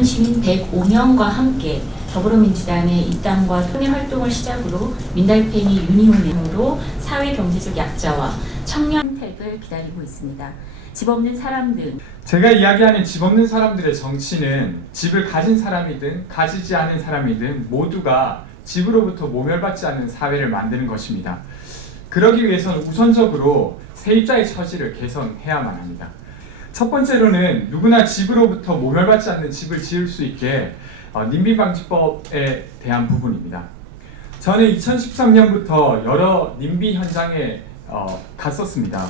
시민 105명과 함께 더불어민주당의 입당과 통일 활동을 시작으로 민달팽이 유니온으로 사회 경제적 약자와 청년 혜택을 기다리고 있습니다. 집 없는 사람들. 제가 이야기하는 집 없는 사람들의 정치는 집을 가진 사람이든 가지지 않은 사람이든 모두가 집으로부터 모멸받지 않는 사회를 만드는 것입니다. 그러기 위해서는 우선적으로 세입자의 처지를 개선해야만 합니다. 첫 번째로는 누구나 집으로부터 모멸받지 않는 집을 지을 수 있게 님비방지법에 대한 부분입니다. 저는 2013년부터 여러 님비 현장에 갔었습니다.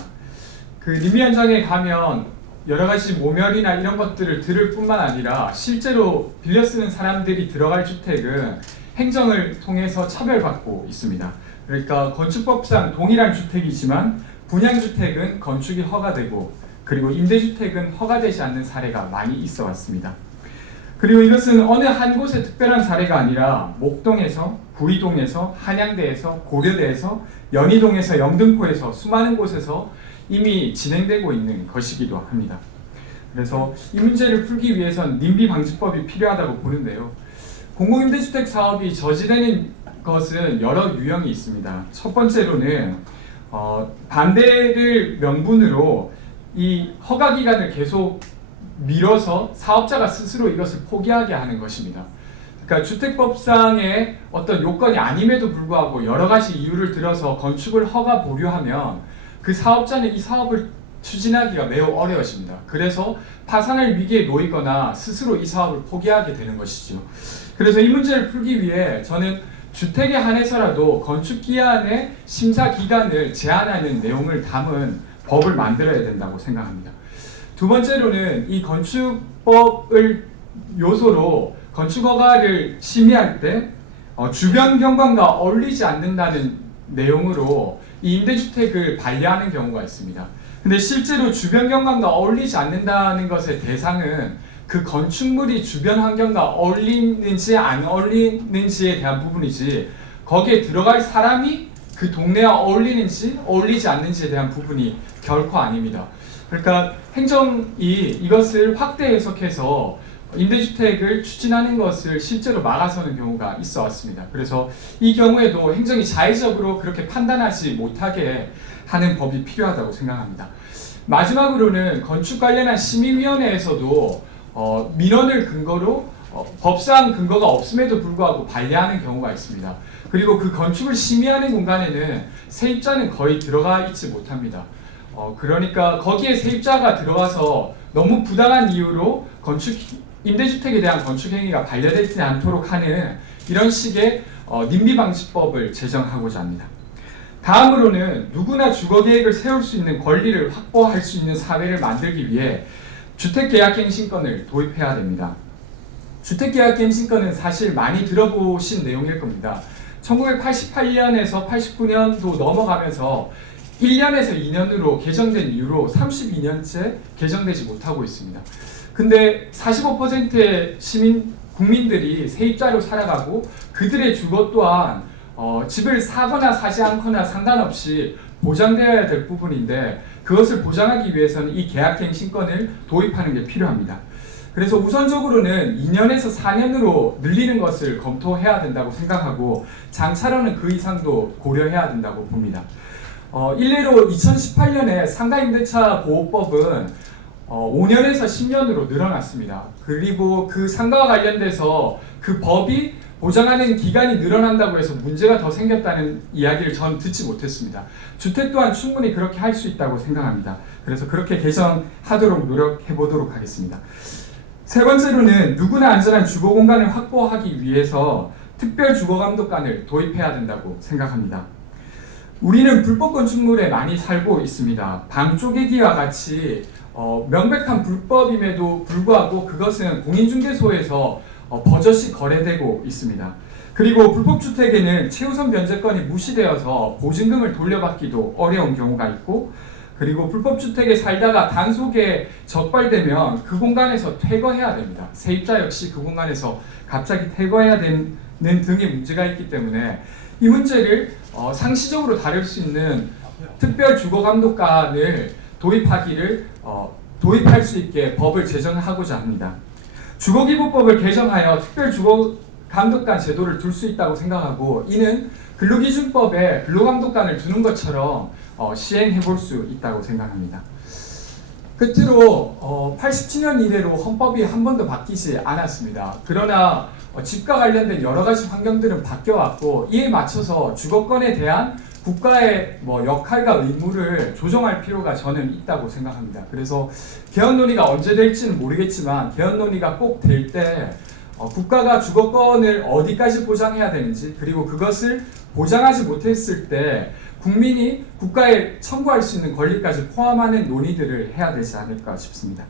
그 님비 현장에 가면 여러 가지 모멸이나 이런 것들을 들을 뿐만 아니라 실제로 빌려 쓰는 사람들이 들어갈 주택은 행정을 통해서 차별받고 있습니다. 그러니까 건축법상 동일한 주택이지만 분양주택은 건축이 허가되고 그리고 임대주택은 허가되지 않는 사례가 많이 있어 왔습니다. 그리고 이것은 어느 한 곳의 특별한 사례가 아니라 목동에서, 구이동에서, 한양대에서, 고려대에서, 연희동에서, 영등포에서 수많은 곳에서 이미 진행되고 있는 것이기도 합니다. 그래서 이 문제를 풀기 위해선 님비방지법이 필요하다고 보는데요. 공공임대주택 사업이 저지되는 것은 여러 유형이 있습니다. 첫 번째로는 반대를 명분으로 이 허가 기간을 계속 미뤄서 사업자가 스스로 이것을 포기하게 하는 것입니다. 그러니까 주택법상의 어떤 요건이 아님에도 불구하고 여러 가지 이유를 들어서 건축을 허가 보류하면 그 사업자는 이 사업을 추진하기가 매우 어려워집니다. 그래서 파산할 위기에 놓이거나 스스로 이 사업을 포기하게 되는 것이죠. 그래서 이 문제를 풀기 위해 저는 주택에 한해서라도 건축기한의 심사 기간을 제한하는 내용을 담은 법을 만들어야 된다고 생각합니다. 두 번째로는 이 건축법을 요소로 건축허가를 심의할 때 주변 경관과 어울리지 않는다는 내용으로 이 임대주택을 반려하는 경우가 있습니다. 근데 실제로 주변 경관과 어울리지 않는다는 것의 대상은 그 건축물이 주변 환경과 어울리는지 안 어울리는지에 대한 부분이지 거기에 들어갈 사람이 그 동네와 어울리는지 어울리지 않는지에 대한 부분이 결코 아닙니다. 그러니까 행정이 이것을 확대 해석해서 임대주택을 추진하는 것을 실제로 막아서는 경우가 있어 왔습니다. 그래서 이 경우에도 행정이 자의적으로 그렇게 판단하지 못하게 하는 법이 필요하다고 생각합니다. 마지막으로는 건축 관련한 심의위원회에서도 민원을 근거로 법상 근거가 없음에도 불구하고 반려하는 경우가 있습니다. 그리고 그 건축을 심의하는 공간에는 세입자는 거의 들어가 있지 못합니다. 그러니까 거기에 세입자가 들어가서 너무 부당한 이유로 임대주택에 대한 건축행위가 반려되지 않도록 하는 이런 식의 님비방지법을 제정하고자 합니다. 다음으로는 누구나 주거계획을 세울 수 있는 권리를 확보할 수 있는 사회를 만들기 위해 주택계약갱신권을 도입해야 됩니다. 주택계약갱신권은 사실 많이 들어보신 내용일 겁니다. 1988년에서 89년도 넘어가면서 1년에서 2년으로 개정된 이후로 32년째 개정되지 못하고 있습니다. 근데 45%의 국민들이 세입자로 살아가고 그들의 주거 또한 집을 사거나 사지 않거나 상관없이 보장되어야 될 부분인데 그것을 보장하기 위해서는 이 계약갱신권을 도입하는 게 필요합니다. 그래서 우선적으로는 2년에서 4년으로 늘리는 것을 검토해야 된다고 생각하고 장차로는 그 이상도 고려해야 된다고 봅니다. 일례로 2018년에 상가임대차 보호법은 5년에서 10년으로 늘어났습니다. 그리고 그 상가와 관련돼서 그 법이 보장하는 기간이 늘어난다고 해서 문제가 더 생겼다는 이야기를 전 듣지 못했습니다. 주택 또한 충분히 그렇게 할 수 있다고 생각합니다. 그래서 그렇게 개선하도록 노력해 보도록 하겠습니다. 세 번째로는 누구나 안전한 주거 공간을 확보하기 위해서 특별 주거감독관을 도입해야 된다고 생각합니다. 우리는 불법 건축물에 많이 살고 있습니다. 방 쪼개기와 같이 명백한 불법임에도 불구하고 그것은 공인중개소에서 버젓이 거래되고 있습니다. 그리고 불법주택에는 최우선 변제권이 무시되어서 보증금을 돌려받기도 어려운 경우가 있고 그리고 불법주택에 살다가 단속에 적발되면 그 공간에서 퇴거해야 됩니다. 세입자 역시 그 공간에서 갑자기 퇴거해야 되는 등의 문제가 있기 때문에 이 문제를 상시적으로 다룰 수 있는 특별 주거감독관을 도입할 수 있게 법을 제정하고자 합니다. 주거기부법을 개정하여 특별주거감독관 제도를 둘 수 있다고 생각하고 이는 근로기준법에 근로감독관을 두는 것처럼 시행해 볼 수 있다고 생각합니다. 끝으로 87년 이래로 헌법이 한 번도 바뀌지 않았습니다. 그러나 집과 관련된 여러 가지 환경들은 바뀌어왔고 이에 맞춰서 주거권에 대한 국가의 역할과 의무를 조정할 필요가 저는 있다고 생각합니다. 그래서 개헌 논의가 언제 될지는 모르겠지만 개헌 논의가 꼭 될 때 국가가 주거권을 어디까지 보장해야 되는지 그리고 그것을 보장하지 못했을 때 국민이 국가에 청구할 수 있는 권리까지 포함하는 논의들을 해야 되지 않을까 싶습니다.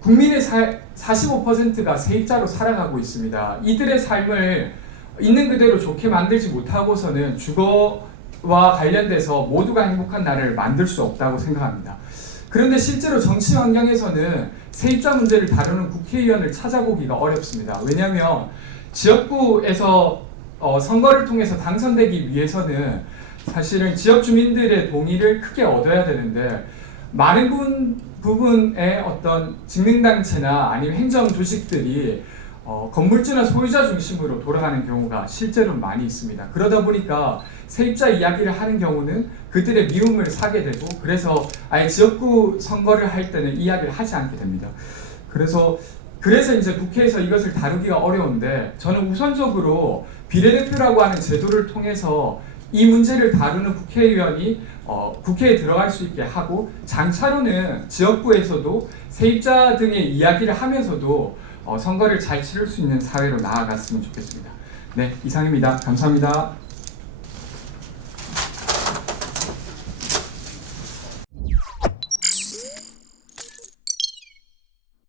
국민의 45%가 세입자로 살아가고 있습니다. 이들의 삶을 있는 그대로 좋게 만들지 못하고서는 주거와 관련돼서 모두가 행복한 나라를 만들 수 없다고 생각합니다. 그런데 실제로 정치 환경에서는 세입자 문제를 다루는 국회의원을 찾아보기가 어렵습니다. 왜냐하면 지역구에서 선거를 통해서 당선되기 위해서는 사실은 지역 주민들의 동의를 크게 얻어야 되는데 많은 부분의 어떤 직능단체나 아니면 행정 조직들이 건물주나 소유자 중심으로 돌아가는 경우가 실제로 많이 있습니다. 그러다 보니까 세입자 이야기를 하는 경우는 그들의 미움을 사게 되고 그래서 아예 지역구 선거를 할 때는 이야기를 하지 않게 됩니다. 그래서 이제 국회에서 이것을 다루기가 어려운데 저는 우선적으로 비례대표라고 하는 제도를 통해서 이 문제를 다루는 국회의원이 국회에 들어갈 수 있게 하고 장차로는 지역구에서도 세입자 등의 이야기를 하면서도 선거를 잘 치를 수 있는 사회로 나아갔으면 좋겠습니다. 네, 이상입니다. 감사합니다.